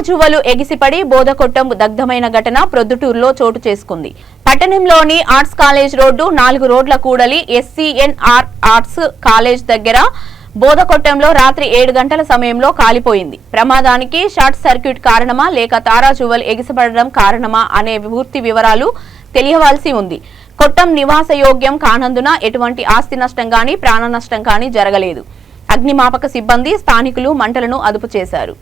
తారాజువ్వలు ఎగిసిపడి బోధకొట్టం దగ్ధమైన ఘటన ప్రొద్దుటూరులో చోటు చేసుకుంది. పట్టణంలోని ఆర్ట్స్ కాలేజ్ రోడ్డు 4 రోడ్ల కూడలి SCNR ఆర్ట్స్ కాలేజ్ దగ్గర బోధకొట్టంలో రాత్రి 7 గంటల సమయంలో కాలిపోయింది. ప్రమాదానికి షార్ట్ సర్క్యూట్ కారణమా లేక తారాజువ్వలు ఎగిసిపడడం కారణమా అనే పూర్తి వివరాలు తెలియవలసి ఉంది. కొట్టం నివాసయోగ్యం కానందున ఎటువంటి ఆస్తి నష్టం గాని ప్రాణ నష్టం గాని జరగలేదు. అగ్నిమాపక సిబ్బంది స్థానికులు మంటలను అదుపు చేశారు.